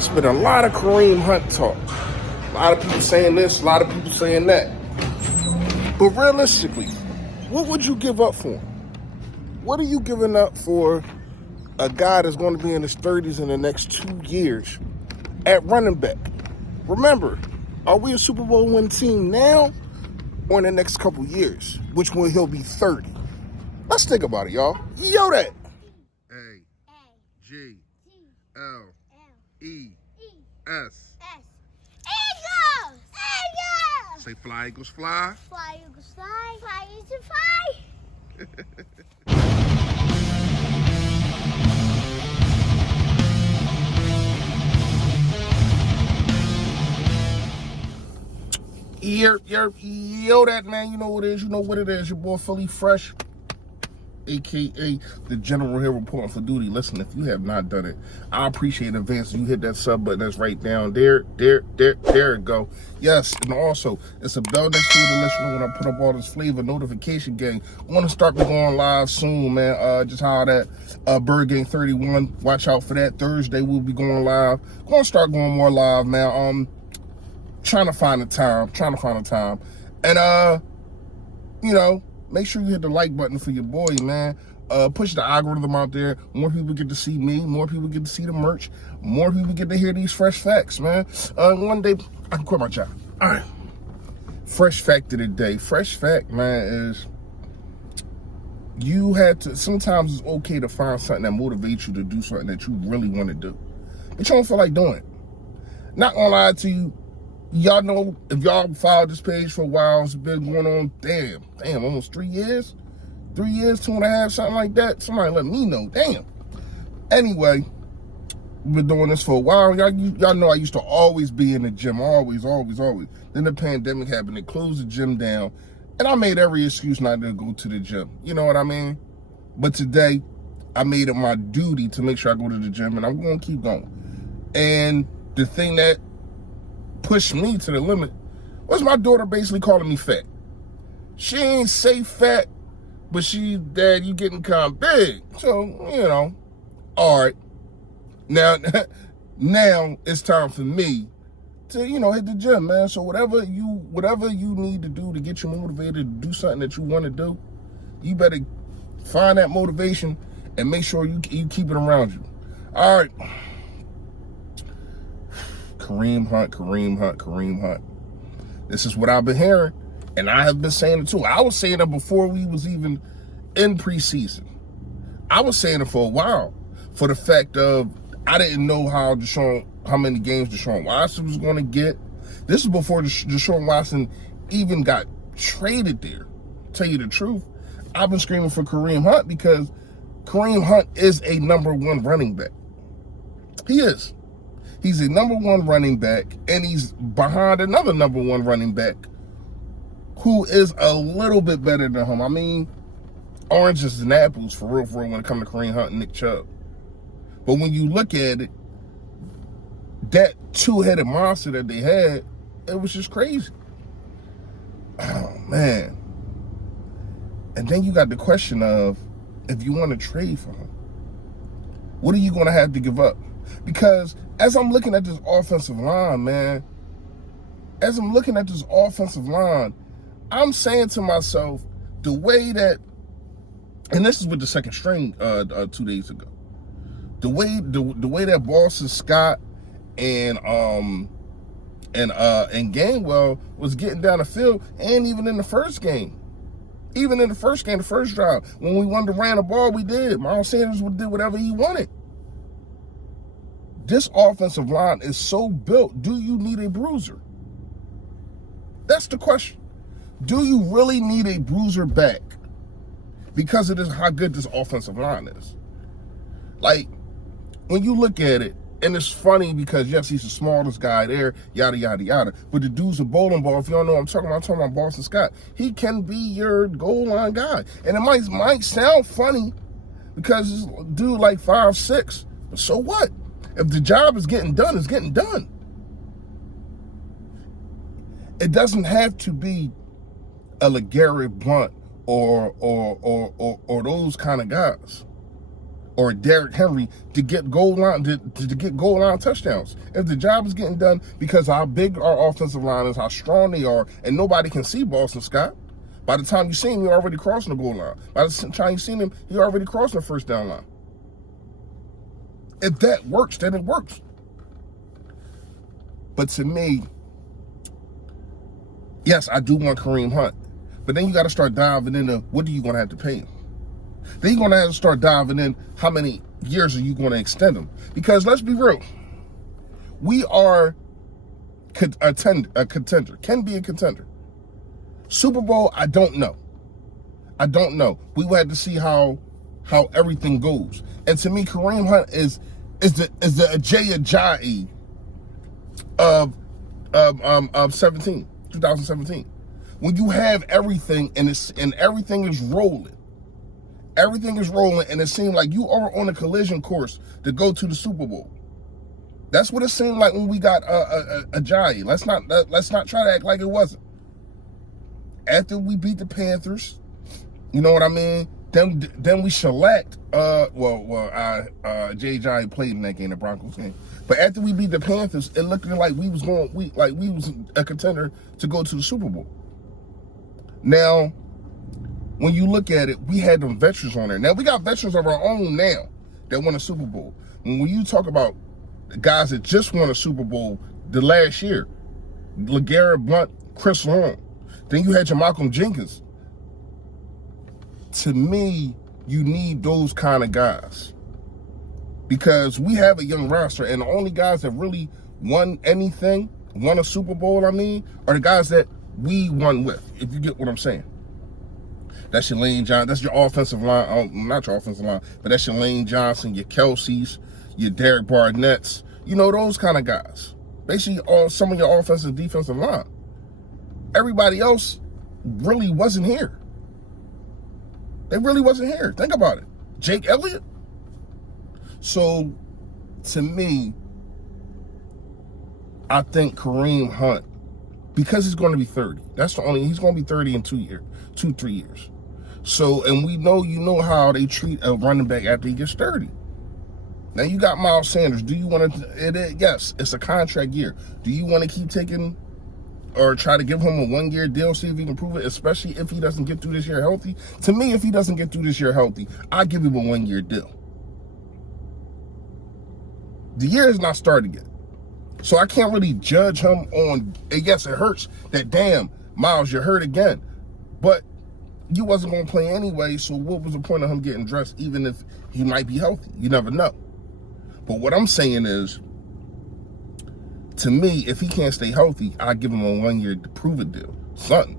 It's been a lot of Kareem Hunt talk. A lot of people saying this, a lot of people saying that. But realistically, what would you give up for him? What are you giving up for a guy that's going to be in his 30s in the next 2 years at running back? Remember, are we a Super Bowl win team now or in the next couple years? Which one he'll be 30? Let's think about it, y'all. Yo, that. A-G-L-E-S. Eagles! Eagles! Say fly, Eagles, fly. Fly, Eagles, fly. Fly, Eagles, fly. Yo, that man, you know what it is. You know what it is. Your boy Philly Fresh, a.k.a. the General here reporting for duty. Listen, if you have not done it, I appreciate in advance you hit that sub button that's right down there. There it go. Yes, and also, it's a bell next to it to let you know when I put up all this flavor notification gang. I want to start going live soon, man. Just how that Bird Gang 31. Watch out for that. Thursday, we'll be going live. Going to start going more live, man. Trying to find a time. And, you know, make sure you hit the like button for your boy, man. Push the algorithm out there. More people get to see me. More people get to see the merch. More people get to hear these fresh facts, man. One day, I can quit my job. All right. Fresh fact of the day. Fresh fact, man, is you had to, sometimes it's okay to find something that motivates you to do something that you really want to do, but you don't feel like doing it. Not gonna lie to you. Y'all know, if y'all followed this page for a while, it's been going on, damn, almost 3 years? 3 years, 2.5, something like that. Somebody let me know, damn. Anyway, been doing this for a while. Y'all know I used to always be in the gym, always. Then the pandemic happened, they closed the gym down, and I made every excuse not to go to the gym. You know what I mean? But today, I made it my duty to make sure I go to the gym, and I'm going to keep going. And the thing that pushed me to the limit was my daughter basically calling me fat. She ain't say fat, but Dad, you getting kind of big. So, you know, all right. Now it's time for me to, you know, hit the gym, man. So whatever you need to do to get you motivated to do something that you want to do, you better find that motivation and make sure you keep it around you. All right. Kareem Hunt. This is what I've been hearing, and I have been saying it too. I was saying it before we was even in preseason. I was saying it for a while, for the fact of I didn't know how many games Deshaun Watson was going to get. This is before Deshaun Watson even got traded there. Tell you the truth, I've been screaming for Kareem Hunt because Kareem Hunt is a #1 running back. He is. He's a #1 running back, and he's behind another #1 running back who is a little bit better than him. I mean, oranges and apples for real when it comes to Kareem Hunt and Nick Chubb. But when you look at it, that two-headed monster that they had, it was just crazy. Oh, man. And then you got the question of, if you want to trade for him, what are you going to have to give up? Because as I'm looking at this offensive line, man, I'm saying to myself, the way that, and this is with the second string 2 days ago, the way that Boston Scott and Gainwell was getting down the field, and even in the first game, the first drive, when we wanted to ran the ball, we did. Miles Sanders did whatever he wanted. This offensive line is so built. Do you need a bruiser? That's the question. Do you really need a bruiser back? Because it is how good this offensive line is. Like, when you look at it, and it's funny because, yes, he's the smallest guy there, yada, yada, yada. But the dude's a bowling ball. If you don't know what I'm talking about Boston Scott. He can be your goal line guy. And it might sound funny because this dude like 5'6", but so what? If the job is getting done, it's getting done. It doesn't have to be a LeGarrette Blount or those kind of guys. or Derrick Henry to get goal line to get goal line touchdowns. If the job is getting done because how big our offensive line is, how strong they are, and nobody can see Boston Scott, by the time you see him, you're already crossing the goal line. By the time you see him, you're already crossing the first down line. If that works, then it works. But to me, yes, I do want Kareem Hunt. But then you got to start diving into what do you going to have to pay him? Then you're going to have to start diving in how many years are you going to extend him? Because let's be real. We are a contender, can be a contender. Super Bowl, I don't know. We had to see how everything goes. And to me, Kareem Hunt is the Ajayi of 2017. When you have everything and everything is rolling. Everything is rolling, and it seemed like you are on a collision course to go to the Super Bowl. That's what it seemed like when we got Ajayi. Let's not try to act like it wasn't. After we beat the Panthers, you know what I mean? Then we shellacked. Jay Ajayi played in that game, the Broncos game. But after we beat the Panthers, it looked like we was a contender to go to the Super Bowl. Now, when you look at it, we had them veterans on there. Now, we got veterans of our own now that won a Super Bowl. When you talk about the guys that just won a Super Bowl the last year, LeGarrette Blount, Chris Long, then you had your Malcolm Jenkins. To me, you need those kind of guys. Because we have a young roster, and the only guys that really won a Super Bowl, are the guys that we won with, if you get what I'm saying. That's your Lane Johnson. That's your offensive line. Not your offensive line, but that's your Lane Johnson, your Kelsey's, your Derek Barnett's. You know, those kind of guys. Basically, some of your offensive and defensive line. Everybody else really wasn't here. They really wasn't here. Think about it. Jake Elliott. So, to me, I think Kareem Hunt, because he's going to be 30. He's going to be 30 in 3 years. So, and we know, how they treat a running back after he gets 30. Now, you got Miles Sanders. Do you want to, yes, it's a contract year. Do you want to keep taking or try to give him a 1-year deal, see if he can prove it, especially if he doesn't get through this year healthy? To me, if he doesn't get through this year healthy, I give him a 1-year deal. The year is not started yet. So I can't really judge him on, and yes, it hurts that, damn, Miles, you're hurt again. But you wasn't going to play anyway, so what was the point of him getting dressed, even if he might be healthy? You never know. But what I'm saying is, to me, if he can't stay healthy, I give him a 1-year to prove it deal. Something.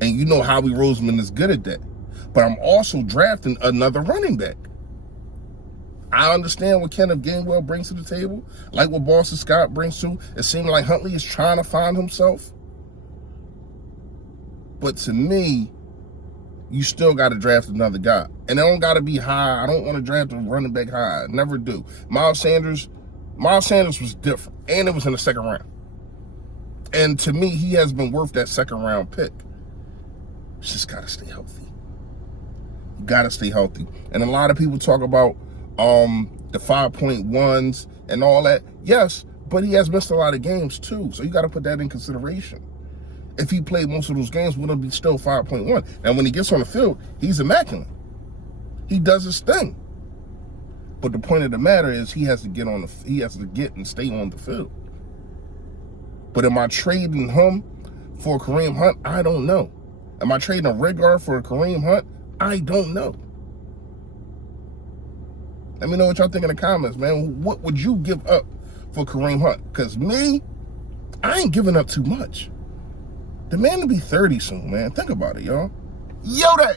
And you know Howie Roseman is good at that. But I'm also drafting another running back. I understand what Kenneth Gainwell brings to the table, like what Boston Scott brings to. It seems like Huntley is trying to find himself. But to me, you still got to draft another guy. And it don't got to be high. I don't want to draft a running back high. I never do. Miles Sanders was different. And it was in the second round. And to me, he has been worth that second round pick. Just got to stay healthy. You got to stay healthy. And a lot of people talk about the 5.1s and all that. Yes, but he has missed a lot of games too. So you got to put that in consideration. If he played most of those games, would it be still 5.1? And when he gets on the field, he's immaculate. He does his thing. But the point of the matter is he has to get and stay on the field. But am I trading him for Kareem Hunt? I don't know. Am I trading a Reagor for Kareem Hunt? I don't know. Let me know what y'all think in the comments, man. What would you give up for Kareem Hunt? Because me, I ain't giving up too much. The man will be 30 soon, man. Think about it, y'all. Yo, that.